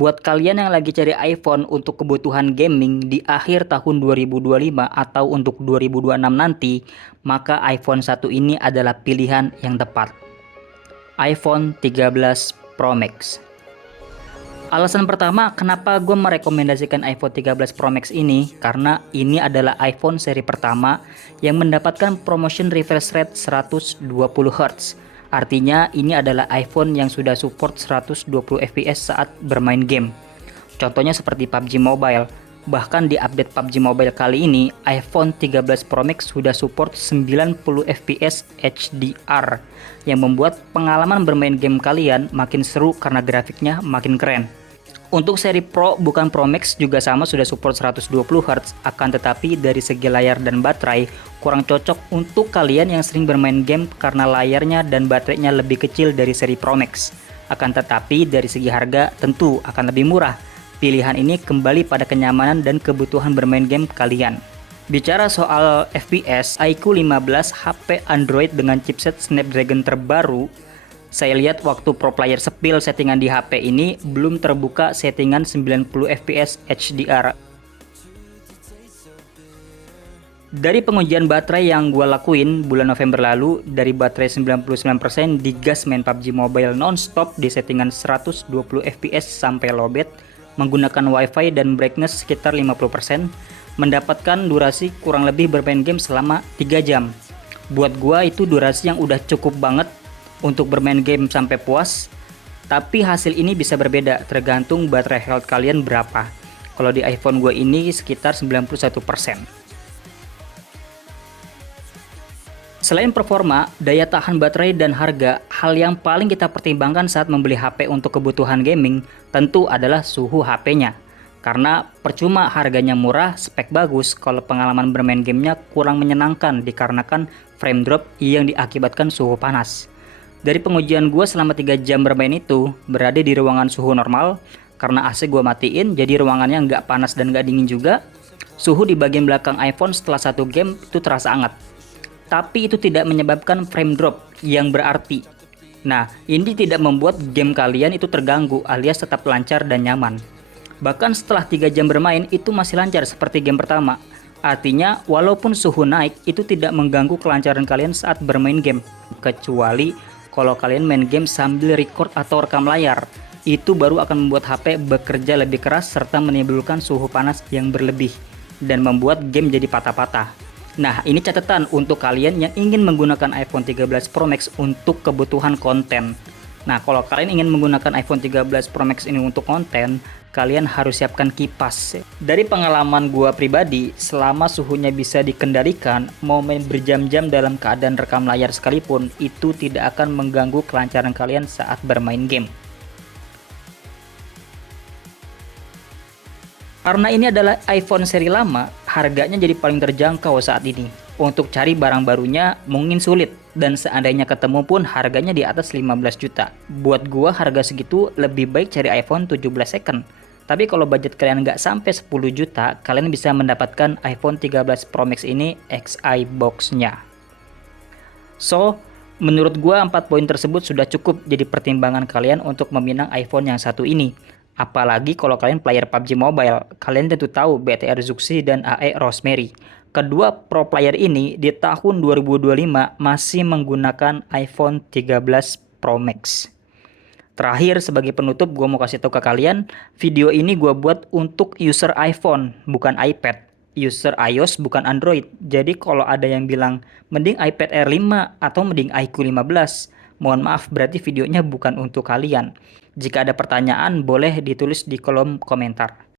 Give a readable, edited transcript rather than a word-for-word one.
Buat kalian yang lagi cari iPhone untuk kebutuhan gaming di akhir tahun 2025 atau untuk 2026 nanti, maka iPhone 1 ini adalah pilihan yang tepat. iPhone 13 Pro Max. Alasan pertama kenapa gue merekomendasikan iPhone 13 Pro Max ini, karena ini adalah iPhone seri pertama yang mendapatkan promotion refresh rate 120Hz. Artinya ini adalah iPhone yang sudah support 120 fps saat bermain game. Contohnya seperti PUBG Mobile. Bahkan di update PUBG Mobile kali ini, iPhone 13 Pro Max sudah support 90 fps HDR yang membuat pengalaman bermain game kalian makin seru karena grafiknya makin keren. Untuk seri Pro bukan Pro Max juga sama sudah support 120Hz, akan tetapi dari segi layar dan baterai kurang cocok untuk kalian yang sering bermain game karena layarnya dan baterainya lebih kecil dari seri Pro Max. Akan tetapi dari segi harga tentu akan lebih murah. Pilihan ini kembali pada kenyamanan dan kebutuhan bermain game kalian. Bicara soal FPS, iQOO 15 HP Android dengan chipset Snapdragon terbaru, saya lihat waktu pro player sepil settingan di HP ini belum terbuka settingan 90 fps HDR. Dari pengujian baterai yang gue lakuin bulan November lalu, dari baterai 99% digas main PUBG Mobile non-stop di settingan 120 fps sampai lowbat, menggunakan wifi dan brightness sekitar 50%, mendapatkan durasi kurang lebih bermain game selama 3 jam. Buat gua itu durasi yang udah cukup banget untuk bermain game sampai puas, tapi hasil ini bisa berbeda tergantung baterai health kalian berapa. Kalau di iPhone gue ini sekitar 91%. Selain performa, daya tahan baterai dan harga, hal yang paling kita pertimbangkan saat membeli HP untuk kebutuhan gaming tentu adalah suhu HP-nya. Karena percuma harganya murah, spek bagus, kalau pengalaman bermain gamenya kurang menyenangkan dikarenakan frame drop yang diakibatkan suhu panas. Dari pengujian gue selama 3 jam bermain itu, berada di ruangan suhu normal, karena AC gue matiin, jadi ruangannya nggak panas dan nggak dingin juga. Suhu di bagian belakang iPhone setelah satu game itu terasa hangat. Tapi itu tidak menyebabkan frame drop yang berarti. Nah, ini tidak membuat game kalian itu terganggu alias tetap lancar dan nyaman. Bahkan setelah 3 jam bermain itu masih lancar seperti game pertama. Artinya, walaupun suhu naik, itu tidak mengganggu kelancaran kalian saat bermain game. Kecuali kalau kalian main game sambil record atau rekam layar, itu baru akan membuat HP bekerja lebih keras serta menimbulkan suhu panas yang berlebih dan membuat game jadi patah-patah. Nah, ini catatan untuk kalian yang ingin menggunakan iPhone 13 Pro Max untuk kebutuhan konten. Nah, kalau kalian ingin menggunakan iPhone 13 Pro Max ini untuk konten, kalian harus siapkan kipas. Dari pengalaman gua pribadi, selama suhunya bisa dikendalikan, mau main berjam-jam dalam keadaan rekam layar sekalipun, itu tidak akan mengganggu kelancaran kalian saat bermain game. Karena ini adalah iPhone seri lama, harganya jadi paling terjangkau saat ini. Untuk cari barang barunya mungkin sulit, dan seandainya ketemu pun harganya di atas 15 juta. Buat gua harga segitu lebih baik cari iPhone 17 second. Tapi kalau budget kalian nggak sampai 10 juta, kalian bisa mendapatkan iPhone 13 Pro Max ini XI box-nya. So, menurut gua 4 poin tersebut sudah cukup jadi pertimbangan kalian untuk meminang iPhone yang satu ini. Apalagi kalau kalian player PUBG Mobile, kalian tentu tahu BTR Zuxi dan AE Rosemary. Kedua pro player ini di tahun 2025 masih menggunakan iPhone 13 Pro Max. Terakhir, sebagai penutup, gue mau kasih tahu ke kalian, video ini gue buat untuk user iPhone, bukan iPad. User iOS, bukan Android. Jadi kalau ada yang bilang, mending iPad Air 5 atau mending iQOO 15, mohon maaf, berarti videonya bukan untuk kalian. Jika ada pertanyaan, boleh ditulis di kolom komentar.